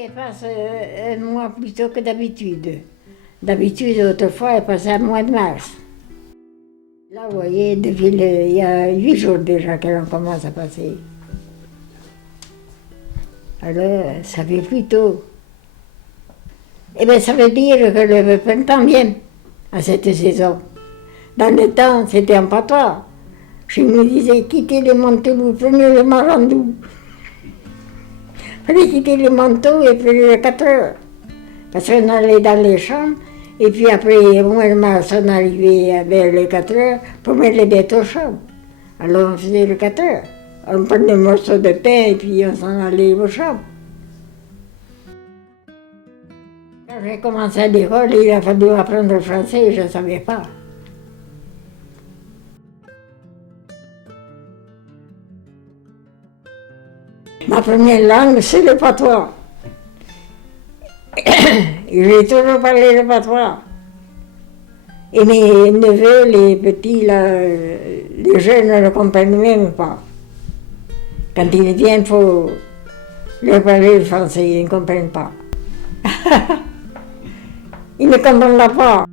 Elle passe un mois plus tôt que d'habitude. D'habitude, autrefois, elle passait un mois de mars. Là, vous voyez, il y a 8 jours déjà qu'elle commence à passer. Alors, ça fait plus tôt. Eh bien, ça veut dire que le printemps vient à cette saison. Dans le temps, c'était un patois. Je nous disais, quittez les manteaux, prenez le marandou. Il fallait quitter les manteaux et prenez les 4 heures. Parce qu'on allait dans les champs, et puis après, au mois de mars, on arrivait vers les 4 heures pour mettre les bêtes au champ. Alors on faisait les 4 heures. On prenait un morceau de pain et puis on s'en allait au champ. Quand j'ai commencé à l'école, il a fallu apprendre le français, je ne savais pas. Ma première langue, c'est le patois. J'ai toujours parlé le patois. Et mes neveux, les petits, là, les jeunes ne le comprennent même pas. Quand ils viennent, il faut leur parler le français, ils ne comprennent pas. Ils ne comprennent pas.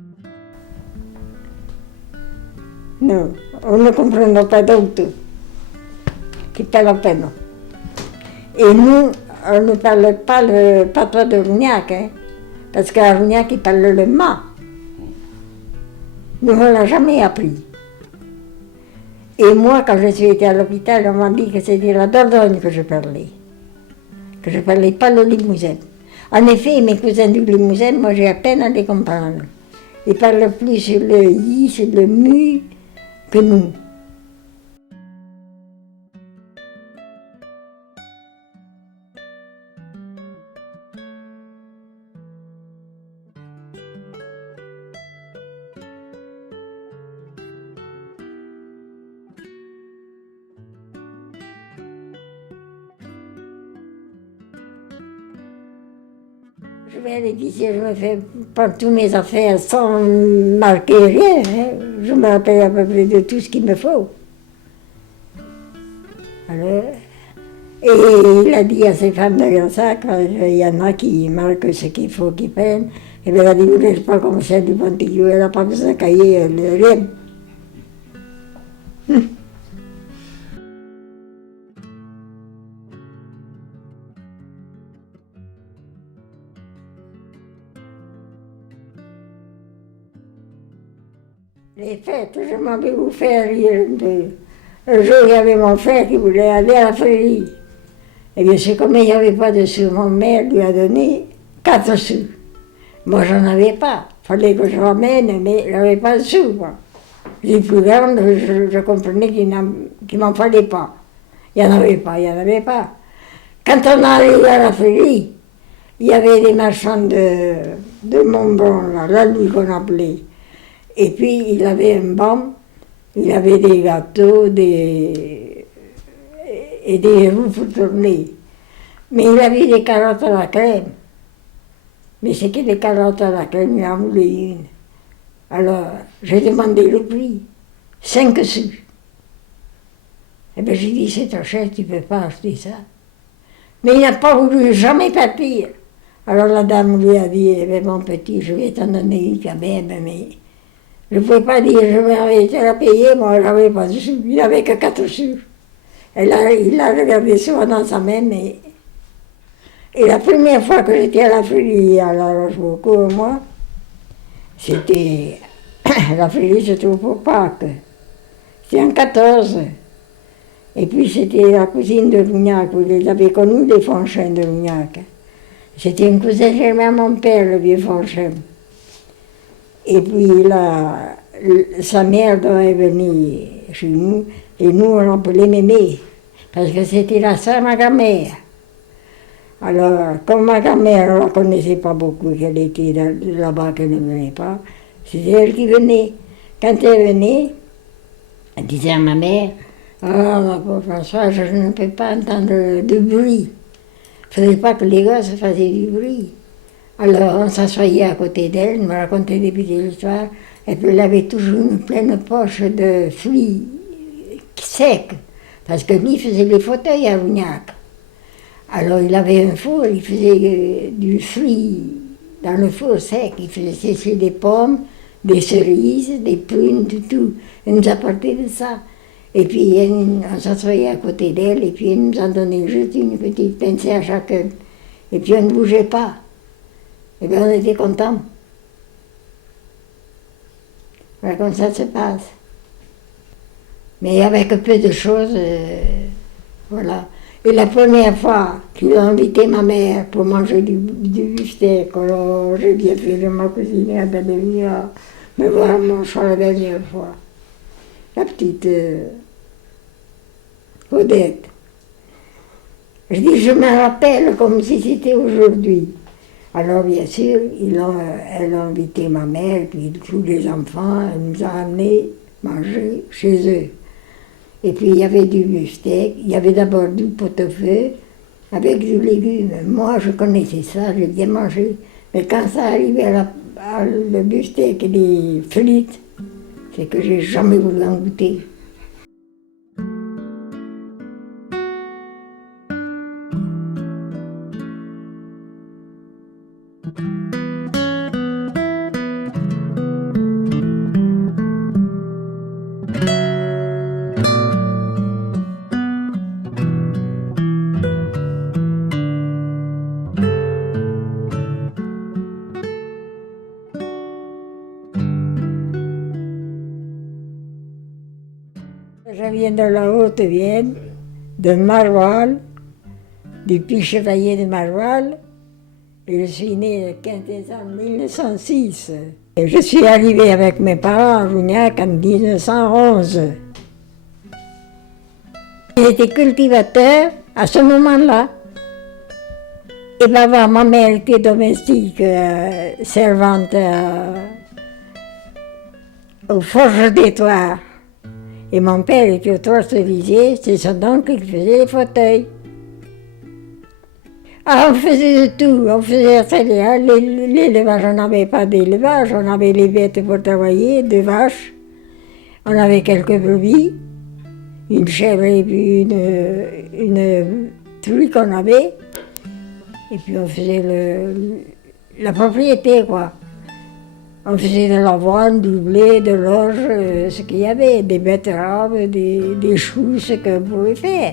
Non, on ne comprend pas d'autre. C'est pas la peine. Et nous, on ne parle pas le patois de Rougnac, hein, parce qu'à Rougnac, ils parlent le ma. Nous, on ne l'a jamais appris. Et moi, quand je suis été à l'hôpital, on m'a dit que c'était la Dordogne que je parlais pas le Limousin. En effet, mes cousins du Limousin, moi, j'ai à peine à les comprendre. Ils parlent plus le i, c'est le mu que nous. Je vais à l'épicerie, je me fais prendre toutes mes affaires sans marquer rien. Hein. Je me rappelle à peu près de tout ce qu'il me faut. Alors, et il a dit à ses femmes de ça, quand il y en a qui marquent ce qu'il faut qu'ils prennent, et bien elle a dit, vous n'êtes pas comme ça du Pontigou, elle n'a pas besoin de cahier, elle rien. Les fêtes, je m'en vais vous faire rire un peu. Un jour, il y avait mon frère qui voulait aller à la ferie. Et bien sûr, comme il n'y avait pas de sous, mon mère lui a donné 4 sous. Moi, j'en avais pas. Il fallait que je ramène, mais je n'avais pas de sous, moi. Les plus grandes, je comprenais qu'il ne m'en fallait pas. Il n'y en avait pas. Quand on arrivait à la ferie, il y avait des marchands de Montbron, là, la nuit qu'on appelait. Et puis, il avait un banc, il avait des gâteaux et des roues pour tourner. Mais il avait des carottes à la crème. Mais c'est que des carottes à la crème, il en voulait une. Alors, j'ai demandé le prix, 5 sous. Eh bien, j'ai dit, c'est trop cher, tu ne peux pas acheter ça. Mais il n'a pas voulu jamais partir. Alors la dame lui a dit, eh bien, mon petit, je vais t'en donner une quand même, mais je ne pouvais pas dire, je vais te la payer, moi, je n'avais pas de sous, il n'avait que 4 sous. Il a regardé souvent dans sa main, mais... Et la première fois que j'étais à la Félie, à la Rochefoucauld, moi, c'était la Félie, se trouve pour Pâques. C'était en 14. Et puis c'était la cousine de Lougnac, vous les avez connus, les Fonchem de Lougnac. C'était une cousine germaine à mon père, le vieux Fonchem. Et puis sa mère est venue chez nous, et nous on l'appelait Mémé, parce que c'était la sœur de ma grand-mère. Alors, comme ma grand-mère ne la connaissait pas beaucoup, qu'elle était là-bas, qu'elle ne venait pas, c'était elle qui venait. Quand elle venait, elle disait à ma mère, ah, ma pauvre Françoise, je ne peux pas entendre de bruit. Il ne faudrait pas que les gosses fassent du bruit. Alors, on s'assoyait à côté d'elle, elle me racontait des petites histoires, et puis elle avait toujours une pleine poche de fruits secs, parce que lui faisait les fauteuils à Lougnac. Alors, il avait un four, il faisait du fruit dans le four sec, il faisait sécher des pommes, des cerises, des prunes, tout. Il nous apportait de ça. Et puis, on s'assoyait à côté d'elle, et puis elle nous en donnait juste une petite pincée à chacun. Et puis, on ne bougeait pas. Et bien, on était contents. Voilà comme ça se passe. Mais avec peu de choses, voilà. Et la première fois qu'il a invité ma mère pour manger du beefsteak, alors j'ai bien fait de ma cousine, elle est venue me voir manger la dernière fois. La petite Odette. Je dis, je me rappelle comme si c'était aujourd'hui. Alors bien sûr, elle a invité ma mère, puis tous les enfants, elle nous a amenés manger chez eux. Et puis il y avait du beefsteak, il y avait d'abord du pot-au-feu avec du légume. Moi je connaissais ça, j'ai bien mangé. Mais quand ça arrivait à le beefsteak et les frites, c'est que j'ai jamais voulu en goûter. Je viens de la Haute-Vienne, de Marval, du petit chevalier de Marval, et je suis née le 15 décembre 1906. Et je suis arrivée avec mes parents à Lougnac en 1911. J'étais cultivateur à ce moment-là. Et ma mère était domestique, servante aux forges d'étoiles. Et mon père était au torse-visé, c'est son oncle qui faisait les fauteuils. Ah, on faisait de tout, on faisait l'élevage, on n'avait pas d'élevage, on avait les bêtes pour travailler, deux vaches, on avait quelques brebis, une chèvre et puis une truie qu'on avait, et puis on faisait la propriété, quoi. On faisait de l'avoine, du blé, de l'orge, ce qu'il y avait, des betteraves, des choux, ce qu'on pouvait faire.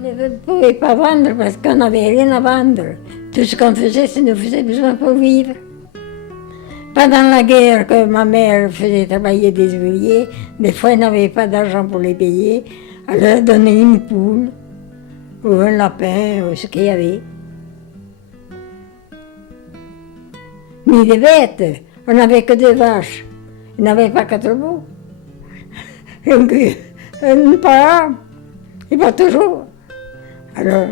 On ne pouvait pas vendre parce qu'on n'avait rien à vendre. Tout ce qu'on faisait, ça nous faisait besoin pour vivre. Pendant la guerre, que ma mère faisait travailler des ouvriers, des fois elle n'avait pas d'argent pour les payer, elle leur donnait une poule, ou un lapin, ou ce qu'il y avait. Ni des bêtes. On n'avait que deux vaches. Il n'avait pas quatre veaux. Donc, un par an, et pas toujours. Alors,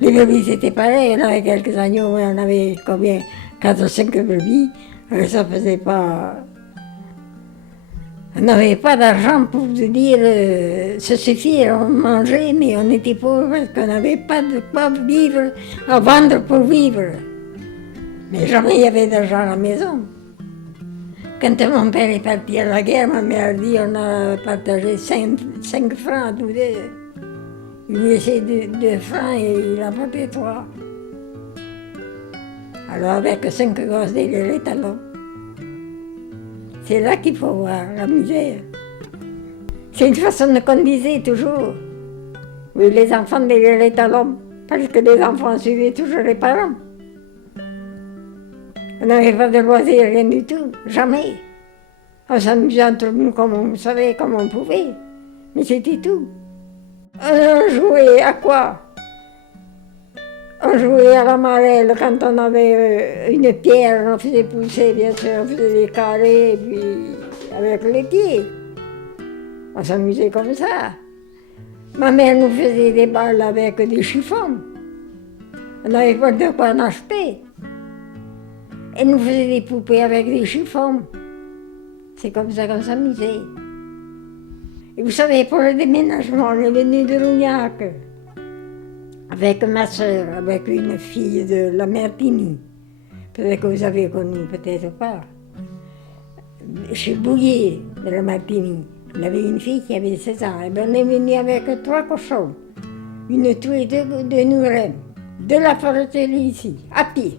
les brebis c'était pareil, on avait quelques agneaux, mais on avait combien? 4 ou 5 brebis. Alors ça faisait pas. On n'avait pas d'argent pour dire se suffire, on mangeait, mais on était pauvres parce qu'on n'avait pas de quoi vivre, à vendre pour vivre. Mais jamais il y avait d'argent à la maison. Quand mon père est parti à la guerre, ma mère dit on a partagé 5 francs tous deux. Il lui laissait 2 francs et il a porté 3. Alors avec 5 gosses derrière les talons. C'est là qu'il faut voir la misère. C'est une façon de qu'on disait toujours. Oui, les enfants derrière les talons. parce que les enfants suivaient toujours les parents. On n'avait pas de loisirs, rien du tout, jamais. On s'amusait entre nous comme on savait, comme on pouvait, mais c'était tout. On jouait à quoi? On jouait à la marelle quand on avait une pierre, on faisait pousser, bien sûr, on faisait des carrés, et puis avec les pieds. On s'amusait comme ça. Ma mère nous faisait des balles avec des chiffons. On n'avait pas de quoi en acheter. Elle nous faisait des poupées avec des chiffons. C'est comme ça qu'on s'amusait. Et vous savez, pour le déménagement, on est venu de Lougnac avec ma soeur, avec une fille de la Martini. Peut-être que vous avez connu, peut-être pas. Chez Bouillet, de la Martini. Il avait une fille qui avait 16 ans. Et bien on est venu avec 3 cochons, une touée de nourrin, de la foresterie ici, à pied.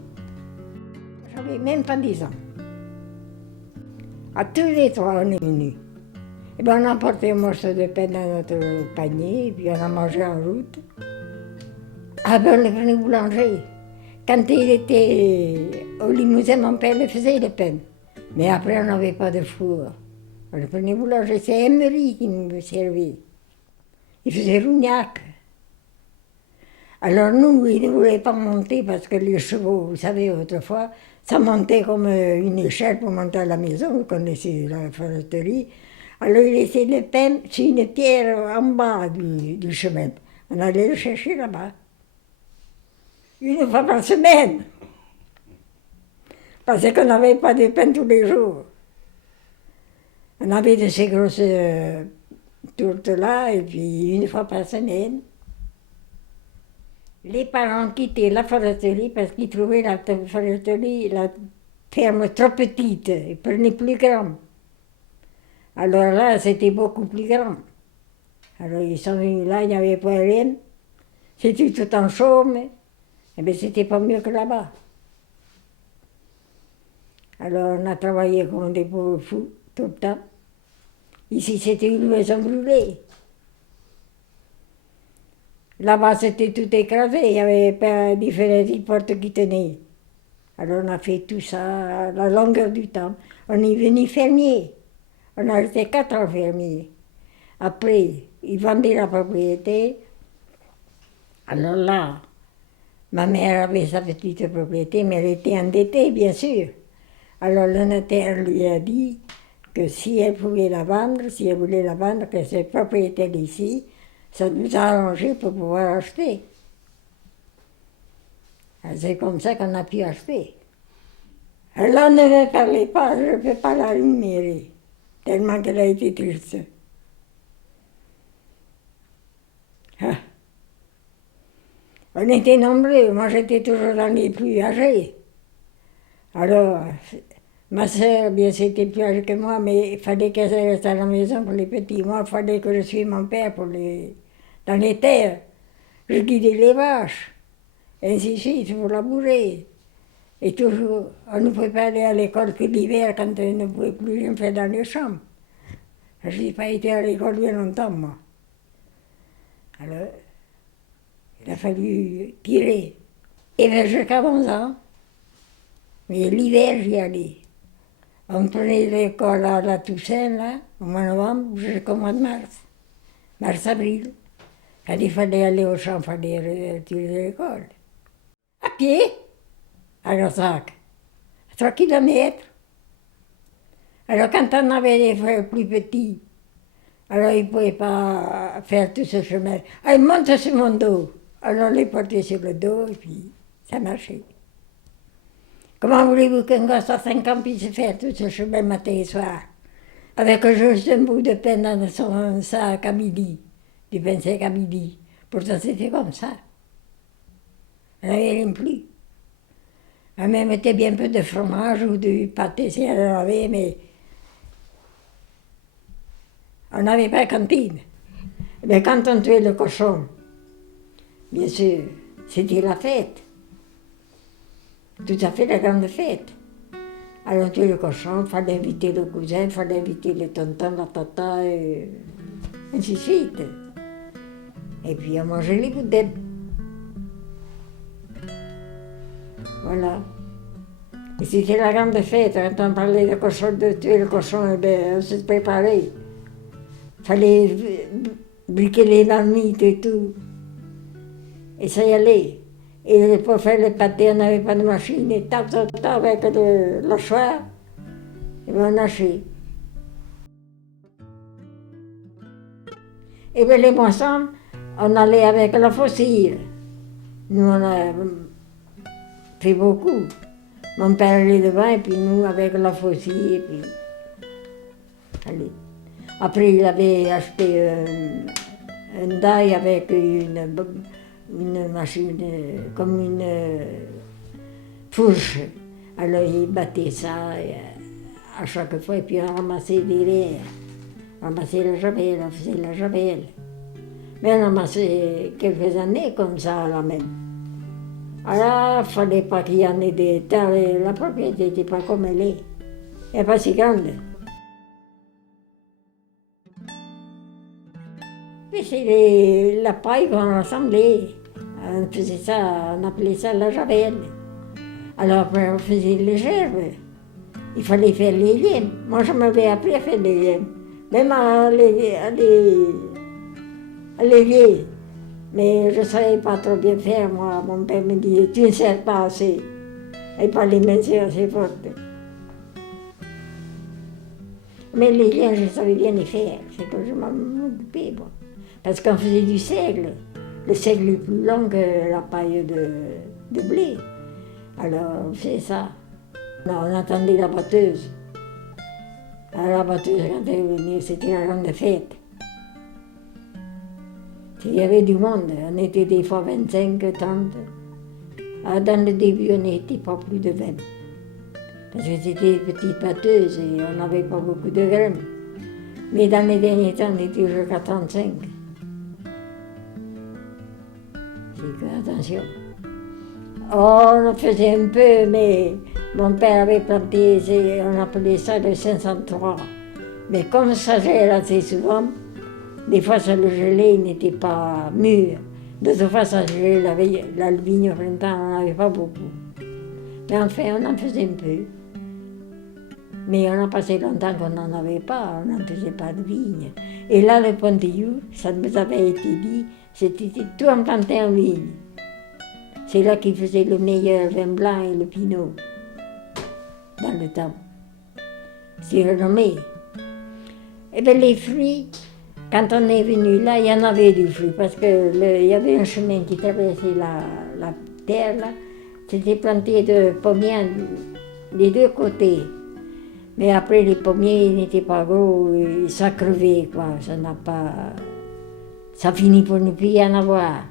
J'avais même pas 10 ans. À tous les 3, on est venus. Et bien on a emporté un morceau de pain dans notre panier, et puis on a mangé en route. Ah ben on est venu boulanger. Quand il était au Limousin, mon père le faisait le pain. Mais après on n'avait pas de four. On est venu boulanger, c'est Emery qui nous servait. Il faisait Rougnac. Alors nous, il ne voulait pas monter parce que les chevaux, vous savez, autrefois, ça montait comme une échelle pour monter à la maison, vous connaissez la foresterie. Alors il laissait le pain sur une pierre en bas du chemin. On allait le chercher là-bas. Une fois par semaine. Parce qu'on n'avait pas de pain tous les jours. On avait de ces grosses tourtes-là, et puis une fois par semaine. Les parents quittaient la foresterie parce qu'ils trouvaient la foresterie, la ferme trop petite, ils prenaient plus grand. Alors là, c'était beaucoup plus grand. Alors ils sont venus là, il n'y avait pas rien. C'était tout en chaume, et bien c'était pas mieux que là-bas. Alors on a travaillé comme des pauvres fous tout le temps. Ici c'était une maison brûlée. Là-bas c'était tout écrasé, il n'y avait pas différentes portes qui tenaient. Alors on a fait tout ça à la longueur du temps. On est venu fermier. On a resté 4 ans fermier. Après, ils vendaient la propriété. Alors là, ma mère avait sa petite propriété, mais elle était endettée, bien sûr. Alors le notaire lui a dit que si elle pouvait la vendre, si elle voulait la vendre, que cette propriété ici, ça nous a arrangé pour pouvoir acheter. C'est comme ça qu'on a pu acheter. Là, ne me parlez pas, je ne peux pas la rémunérer, tellement qu'elle a été triste. Ah. On était nombreux, moi j'étais toujours dans les plus âgés. Alors, ma soeur, bien c'était plus âgée que moi, mais il fallait qu'elle reste à la maison pour les petits. Moi, il fallait que je suive mon père dans les terres. Je guidais les vaches, et ainsi de suite, pour labourer. Et toujours, on ne pouvait pas aller à l'école que l'hiver quand on ne pouvait plus rien faire dans les champs. Je n'ai pas été à l'école bien longtemps, moi. Alors, il a fallu tirer. Et bien, jusqu'à 11 ans. Mais l'hiver, j'y allais. On prenait l'école à la Toussaint, là, au mois de novembre, jusqu'au mois de mars. Mars-avril. Quand il fallait aller au champ, il fallait retirer l'école. À pied, à Grossac. 3 kilomètres. Alors, quand on avait des frères plus petits, alors ils ne pouvaient pas faire tout ce chemin. Ah, ils montent sur mon dos. Alors, on les portait sur le dos, et puis ça marchait. Comment voulez-vous qu'un gosse à 5 ans puisse faire tout ce chemin matin et soir, avec juste un bout de pain dans son sac à midi, du pain sec à midi? Pourtant, c'était comme ça. Elle n'avait rien plus. Elle même mettait bien peu de fromage ou de pâté si elle en avait, mais on n'avait pas de cantine. Mais quand on tuait le cochon, bien sûr, c'était la fête. Tout à fait la grande fête. Alors on tuait le cochon, il fallait inviter le cousin, il fallait inviter les tontons, la tata, et ainsi de suite. Et puis on mangeait les boudins. Voilà. Et c'était la grande fête, quand on parlait de tuer le cochon, eh bien, on se préparait. Il fallait briquer les marmites et tout. Et ça y allait. Et pour faire les pâtés, on n'avait pas de machine. Et tape, avec le hachoir, et bien on hachait. Et bien les moissons, on allait avec la faucille. Nous, on a fait beaucoup. Mon père allait devant, et puis nous, avec la faucille, et puis... Allez. Après, il avait acheté un daille avec une machine, comme une fourche. Alors, il battait ça à chaque fois, et puis on ramassait des verres. On ramassait la javel, on faisait la javel. Mais on ramassait quelques années comme ça, là même. Alors, il ne fallait pas qu'il y en ait des terres, la propriété n'était pas comme elle est. Elle n'est pas si grande. Puis c'est la paille qu'on rassemblait. On faisait ça, on appelait ça la javel. Alors après, on faisait les gerbes. Il fallait faire les liens. Moi, je m'avais appris à faire les liens. Même à les lier. Mais je ne savais pas trop bien faire, moi. Mon père me disait, tu ne sais pas assez. Et pas les mains assez fortes. Mais les liens, je savais bien les faire. C'est que je m'en occupais, bon. Parce qu'on faisait du seigle. Le seigle est plus long que la paille de blé. Alors, on faisait ça. On attendait la batteuse. Alors, la batteuse, quand elle venait, c'était la grande fête. Il y avait du monde, on était des fois 25, 30. Alors, dans le début, on n'était pas plus de 20. Parce que c'était des petites batteuses et on n'avait pas beaucoup de graines. Mais dans les derniers temps, on était jusqu'à 35. C'est que, attention. On faisait un peu, mais mon père avait planté, on appelait ça le 503. Mais comme ça gèle assez souvent, des fois ça le gelait, il n'était pas mûr. D'autres fois ça gelait la vigne au printemps, on n'en avait pas beaucoup. Mais enfin, on en faisait un peu. Mais on a passé longtemps qu'on n'en avait pas, on n'en faisait pas de vigne. Et là, le Pontillou, ça nous avait été dit, c'était tout implanté en vigne. C'est là qu'ils faisaient le meilleur vin blanc et le pinot, dans le temps. C'est renommé. Et bien les fruits, quand on est venu là, il y en avait du fruit, parce qu'il y avait un chemin qui traversait la terre, là. C'était planté de pommiers des deux côtés. Mais après, les pommiers n'étaient pas gros, et ça crevait, quoi. Ça finit pour ne plus y en avoir.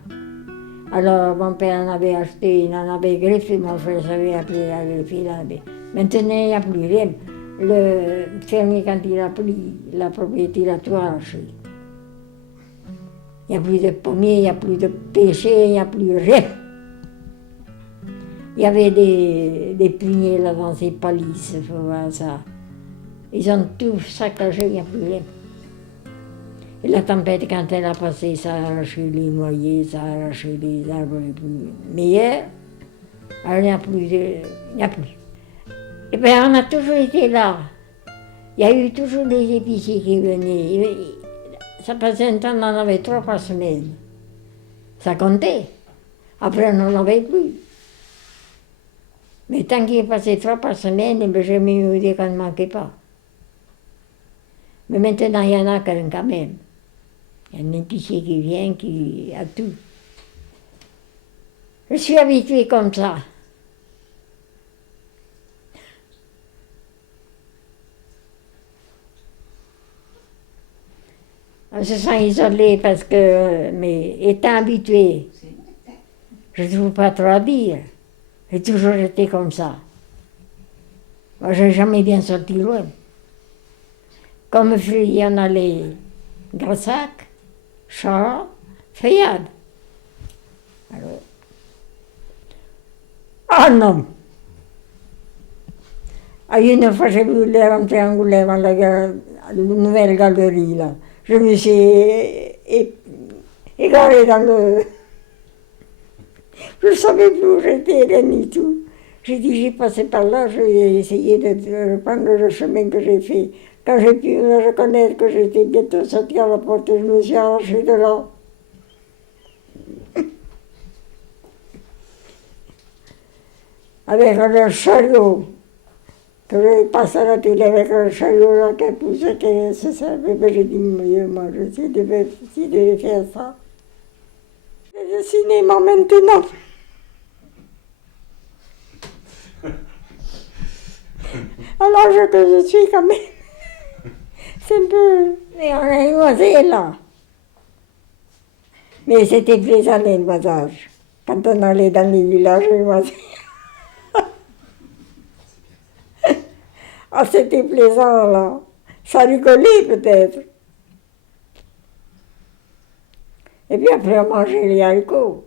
Alors, mon père en avait acheté, il en avait greffé, mon frère savait appris à greffer. Maintenant, il n'y a plus rien. Le fermier, quand il a pris la propriété, il a tout arraché. Il n'y a plus de pommiers, il n'y a plus de pêchers, il n'y a plus rien. Il y avait des pruniers là dans ces palisses, il faut voir ça. Ils ont tout saccagé, il n'y a plus rien. Et la tempête, quand elle a passé, ça a arraché les noyers, ça a arraché les arbres les plus meilleurs. Alors il n'y a plus. Il n'y a plus. Et bien, on a toujours été là. Il y a eu toujours des épiciers qui venaient. Ça passait un temps, on en avait 3 par semaine. Ça comptait. Après, on n'en avait plus. Mais tant qu'il est passé 3 par semaine, j'ai jamais eu qu'on ne manquait pas. Mais maintenant, il y en a quand même. Il y a un épicier qui vient, qui a tout. Je suis habituée comme ça. On se sent isolé parce que, mais étant habituée, je ne trouve pas trop à dire. J'ai toujours été comme ça. Moi, je n'ai jamais bien sorti loin. Comme fruits, il y en a les Grassac, Char, Feuillade. Alors... Ah non! Ah, une fois, j'ai voulu rentrer en Angoulême, à la nouvelle galerie, là. Je me suis égarée dans le... Je ne savais plus où j'étais, rien du tout. J'ai dit, j'ai passé par là, je vais essayer de reprendre le chemin que j'ai fait. Quand j'ai pu me reconnaître que j'étais bientôt sortie à la porte, je me suis arrachée de là. Avec le chariot, que je passe à la télé avec le chariot là qui poussait, qui se servait. Ben, j'ai dit, moi, je sais de faire ça. Le cinéma maintenant. À l'âge que je suis quand même, c'est un peu... Mais on a émoisé là. Mais c'était plaisant les voyages. Quand on allait dans les villages, émoisés. Ah, c'était plaisant là. Ça rigolait peut-être. Et puis après, on mangeait les haricots.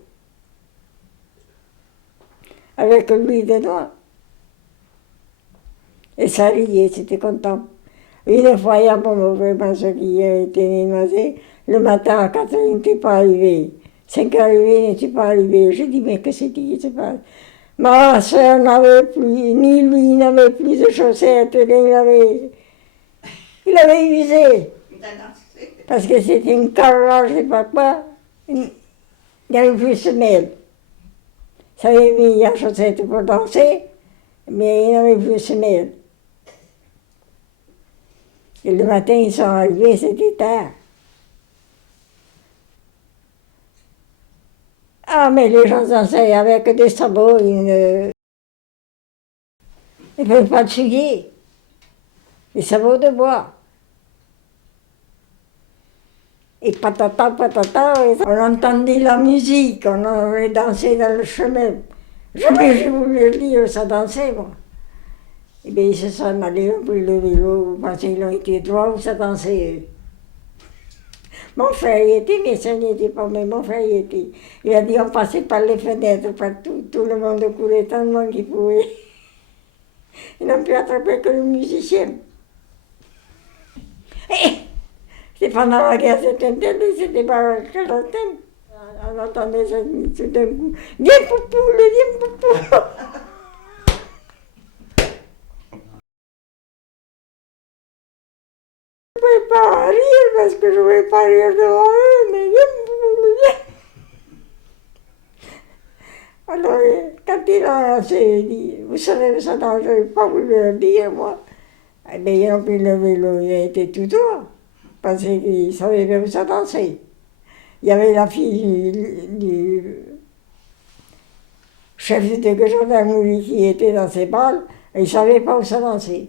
Avec l'huile de noix. Et ça riait, c'était content. Une fois, il y a mon vraiment ce qui était émoisé. Le matin à 4 heures, il n'était pas arrivé. 5 heures arrivé, il n'était pas arrivé. J'ai dit, mais qu'est-ce qui se passe? Ma soeur n'avait plus, ni lui n'avait plus de chaussettes, il avait usé. Parce que c'était une carrelage, je ne sais pas quoi. Il n'y avait plus de semelle. Ça avait mis en chaussettes pour danser, mais il n'avait plus de semelle. Et le matin, ils sont arrivés, c'était tard. Ah, mais les gens dansaient avec des sabots, ils ne peuvent pas souiller. Des sabots de bois. Et patata, patata, on entendait la musique, on avait dansé dans le chemin. Jamais je voulais dire ça dansait, moi. Et bien, ils se sont allés, ont pris le vélo, parce qu'ils ont été droits où ça dansait. Mon frère y était, mais ça n'y était pas, mais mon frère y était. Il a dit, on passait par les fenêtres, partout, tout le monde courait tellement qu'il pouvait. Ils n'ont pu attraper que le musicien. C'est pendant la guerre, c'était interdit, c'était pas que l'antenne. On entendait ça tout d'un coup. Viens poupou, viens poupou. Je ne pouvais pas rire parce que je ne voulais pas rire devant eux, mais viens poupou, viens. Alors, quand il a dit, vous savez, ça, je n'ai pas voulu le dire, moi. Eh bien, ils ont pris le vélo, il a été tout droit, parce qu'ils savaient bien où ça dansait. Il y avait la fille du chef de gendarmerie qui était dans ses balles, et il ne savait pas où ça dansait.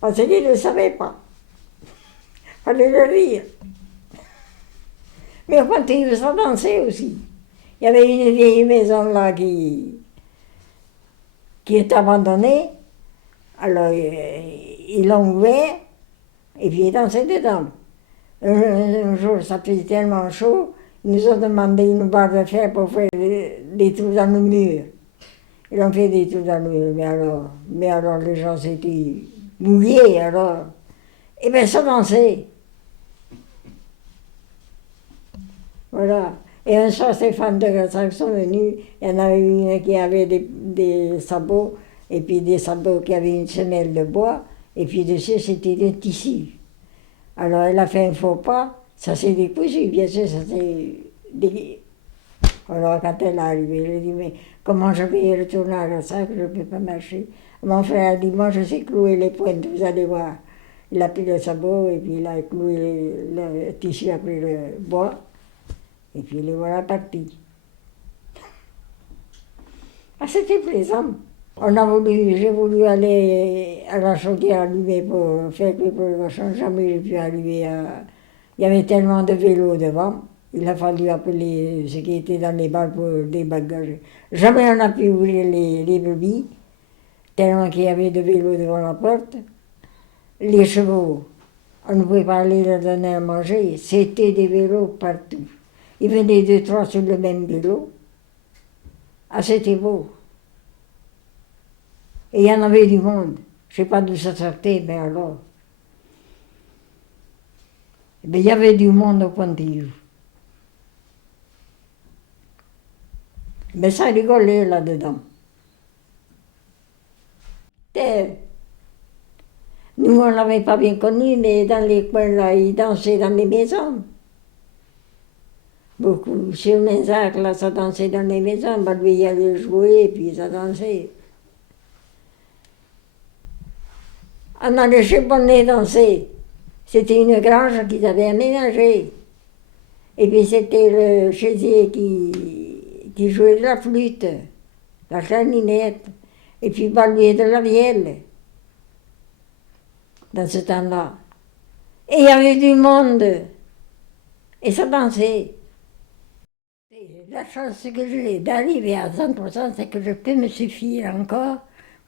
Parce qu'il ne savait pas. Il fallait le rire. Mais on continue ça danser aussi. Il y avait une vieille maison là qui est abandonnée. Alors, ils l'ont ouvert, et puis ils dansaient dedans. Un jour, ça faisait tellement chaud, ils nous ont demandé une barre de fer pour faire des trous dans le mur. Ils ont fait des trous dans le mur, mais alors les gens s'étaient mouillés, alors. Et bien, ça dansait. Voilà. Et un soir, ces femmes de Gratsac sont venues, il y en avait une qui avait des sabots, et puis des sabots qui avaient une semelle de bois, et puis dessus, c'était des tissus. Alors, elle a fait un faux pas, ça s'est décousu, bien sûr, ça s'est décousu. Alors, quand elle est arrivée, elle a dit, mais comment je vais retourner à Gratsac, je ne peux pas marcher. Mon frère a dit, moi, je sais clouer les pointes, vous allez voir. Il a pris le sabot, et puis il a cloué le tissu après le bois. Et puis les voilà partis. Ah, c'était plaisant. J'ai voulu aller à la chaudière allumer pour faire les préventions. Jamais j'ai pu arriver à... Il y avait tellement de vélos devant. Il a fallu appeler ceux qui étaient dans les bars pour débagager. Jamais on n'a pu ouvrir les brebis, tellement qu'il y avait de vélos devant la porte. Les chevaux, on ne pouvait pas aller leur donner à manger. C'était des vélos partout. Ils venaient 2-3 sur le même vélo. Ah, c'était beau. Et il y en avait du monde. Je ne sais pas d'où ça sortait, mais alors. Mais il y avait du monde au Pontillou. Mais ça rigolait là-dedans. frère. Nous, on ne l'avait pas bien connu, mais dans les coins, là, il dansait dans les maisons. Beaucoup. Sur Menzac, là, ça dansait dans les maisons. Ben, lui, il allait jouer, puis ça dansait. On allait chez Bonnet danser. C'était une grange qu'ils avaient aménagée. Et puis c'était le chaisier qui jouait de la flûte, la clarinette, et puis Balouet de la vielle, dans ce temps-là. Et il y avait du monde, et ça dansait. Et la chance que j'ai d'arriver à 100%, c'est que je peux me suffire encore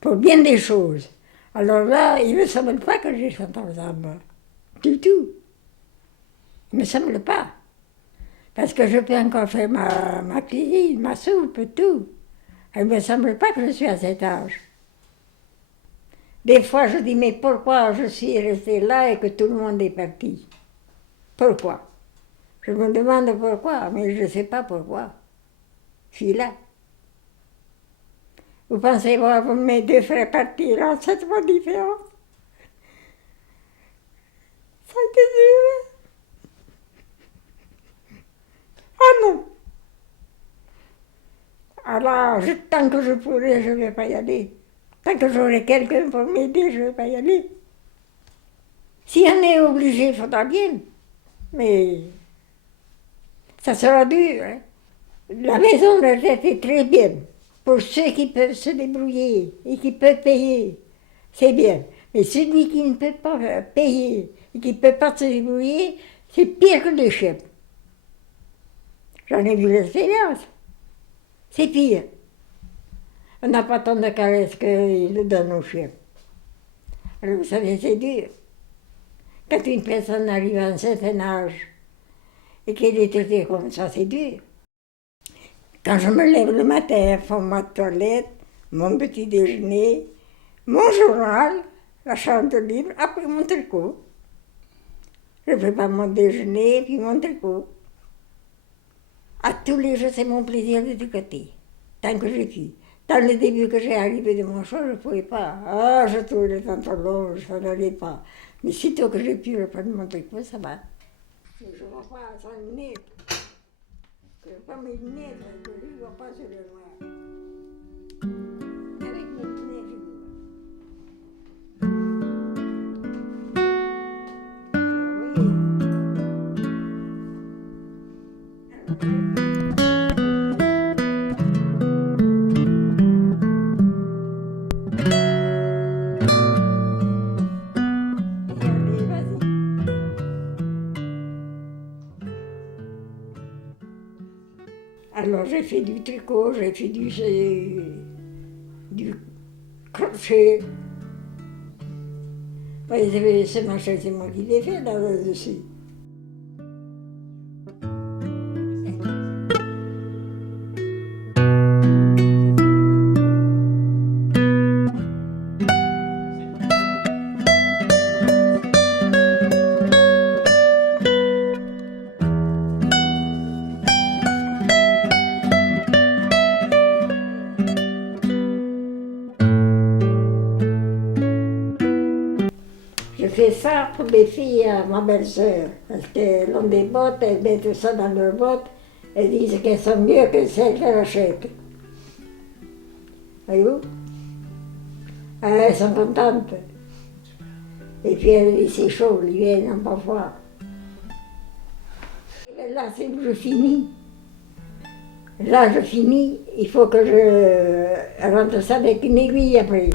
pour bien des choses. Alors là, il ne me semble pas que j'ai 100 ans, moi. Du tout. Il ne me semble pas. Parce que je peux encore faire ma cuisine, ma soupe, tout. Il ne me semble pas que je suis à cet âge. Des fois, je dis, mais pourquoi je suis restée là et que tout le monde est parti? Pourquoi? Je me demande pourquoi, mais je ne sais pas pourquoi. Je suis là. Vous pensez voir mes deux frères partir en 7 mois différents? Ça a été dur. Ah non! Alors, tant que je pourrai, je ne vais pas y aller. Tant que j'aurai quelqu'un pour m'aider, je ne vais pas y aller. Si on est obligé, il faudra bien. Mais ça sera dur. Hein? La maison de retraite est très bien. Pour ceux qui peuvent se débrouiller et qui peuvent payer, c'est bien. Mais celui qui ne peut pas payer et qui ne peut pas se débrouiller, c'est pire que le chien. J'en ai vu l'expérience. C'est pire. On n'a pas tant de caresses qu'il le donne aux chiens. Alors vous savez, c'est dur. Quand une personne arrive à un certain âge et qu'elle est traitée comme ça, c'est dur. Quand je me lève le matin, je fais ma toilette, mon petit déjeuner, mon journal, la chambre libre, après mon tricot. Je prépare mon déjeuner, puis mon tricot. À tous les jours, c'est mon plaisir de tricoter, tant que je puis. Dans le début que j'ai arrivé de mon choix, je ne pouvais pas. Ah, je trouvais le temps trop long, ça n'allait pas. Mais sitôt que j'ai pu reprendre mon tricot, ça va. Je ne vois pas sans lunettes. Je ne vois pas mes lunettes, je ne vois pas sur le noir. Avec mes lunettes, je vois. Alors j'ai fait du tricot, j'ai fait du crochet. Ce machin, c'est moi qui l'ai fait là-dessus. Je fais ça pour les filles à ma belle-sœur, parce qu'elles ont des bottes, elles mettent tout ça dans leurs bottes, elles disent qu'elles sont mieux que celles qu'elles achètent. Voyez-vous? Elles sont contentes. Et puis elles disent c'est chaud, l'hiver, elles n'ont pas froid. Là, c'est où je finis. Là, je finis, il faut que je rentre ça avec une aiguille après.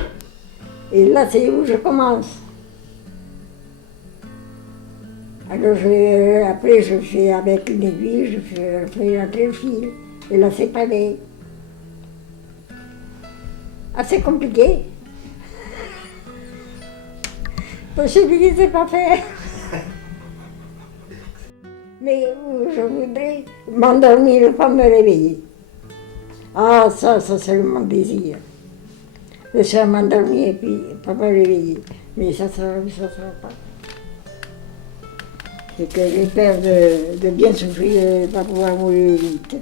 Et là, c'est où je commence. Alors après, je fais avec une aiguille, je fais rentrer le fil. Et là, c'est pareil. Assez compliqué. Pour celui qui ne sait pas faire. Mais je voudrais m'endormir et pas me réveiller. Ah, ça c'est mon désir. Le soir m'endormir et puis pas me réveiller. Mais ça ne sera pas. C'est que j'ai peur de bien souffrir et de ne pas pouvoir mourir vite.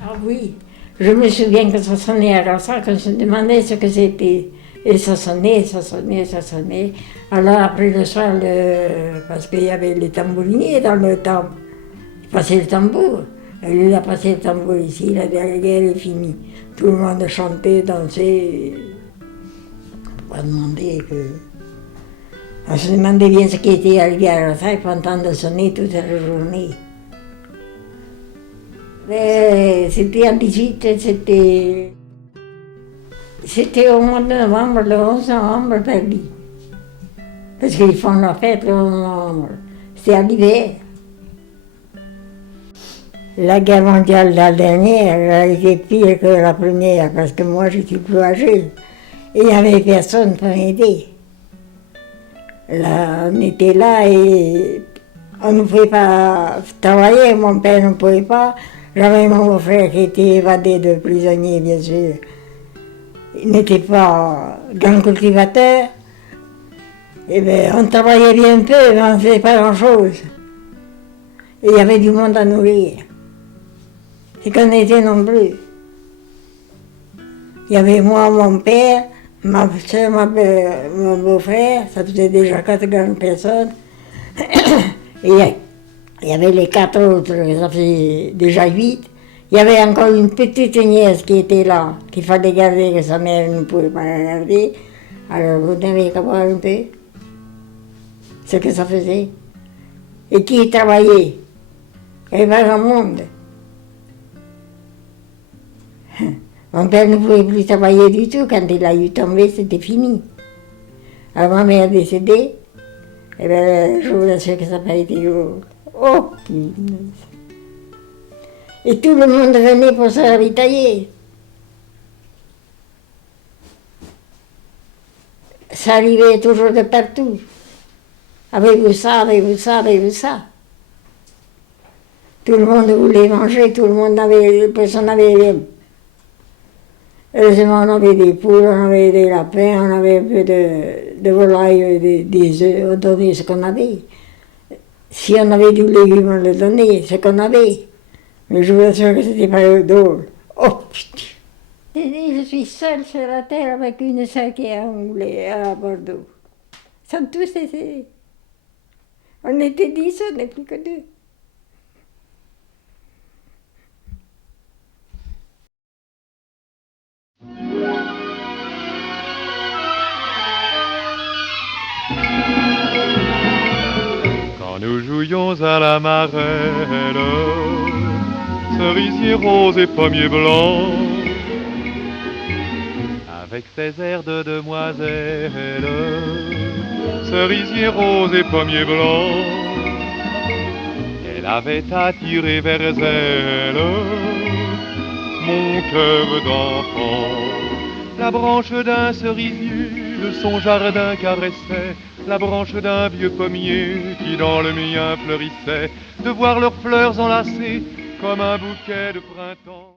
Ah oui, je me souviens que ça sonnait à la salle, qu'on se demandait ce que c'était. Et ça sonnait, ça sonnait, ça sonnait. Alors après le soir, parce qu'il y avait les tambouriniers dans le temple, il passait le tambour. Et lui, il a passé le tambour ici, la guerre est finie. Tout le monde chantait, dansait. On va demander que... On se demandait bien ce qui était arrivé à la salle, entendre sonner toute la journée. Mais c'était en 18, c'était au mois de novembre, le 11 novembre, Paris. Parce qu'ils font la fête le 11 novembre. C'était à l'hiver. La guerre mondiale, la dernière, elle a été pire que la première, parce que moi, j'étais plus âgée. Et il n'y avait personne pour m'aider. Là, on était là et on ne pouvait pas travailler, mon père ne pouvait pas. J'avais mon beau-frère qui était évadé de prisonnier, bien sûr. Il n'était pas grand cultivateur. Et bien, on travaillait bien peu, mais on ne faisait pas grand-chose. Et il y avait du monde à nourrir. Et qu'on était nombreux. Il y avait moi, mon père, ma soeur, mon beau-frère, ça faisait déjà 4 grandes personnes. Et il y avait les 4 autres, ça faisait déjà 8. Il y avait encore une petite nièce qui était là, qu'il fallait garder, que sa mère ne pouvait pas la garder. Alors vous n'avez qu'à voir un peu ce que ça faisait. Et qui travaillait. Il n'y avait pas grand monde. Mon père ne pouvait plus travailler du tout. Quand il a eu tombé, c'était fini. Alors ma mère est décédée. Et bien, je vous assure que ça n'a pas été drôle. Oh, punaise. Et tout le monde venait pour se ravitailler. Ça arrivait toujours de partout. Avez-vous ça, avez-vous ça, avez-vous ça? Tout le monde voulait manger, tout le monde avait, personne n'avait rien. Heureusement, on avait des poules, on avait des lapins, on avait un peu de volailles, des œufs, on donnait ce qu'on avait. Si on avait du légume, on le donnait, ce qu'on avait. Mais je vous assure que c'était pas drôle. Oh putain! Je suis seule sur la terre avec une sœur qui est à Bordeaux. Ils sont tous décédés. On était 10, on n'est plus que 2. Quand nous jouions à la marelle, cerisier rose et pommier blanc, avec ses airs de demoiselle, cerisier rose et pommier blanc, elle avait attiré vers elle mon cœur d'enfant. La branche d'un cerisier de son jardin caressait la branche d'un vieux pommier qui dans le mien fleurissait, de voir leurs fleurs enlacées comme un bouquet de printemps.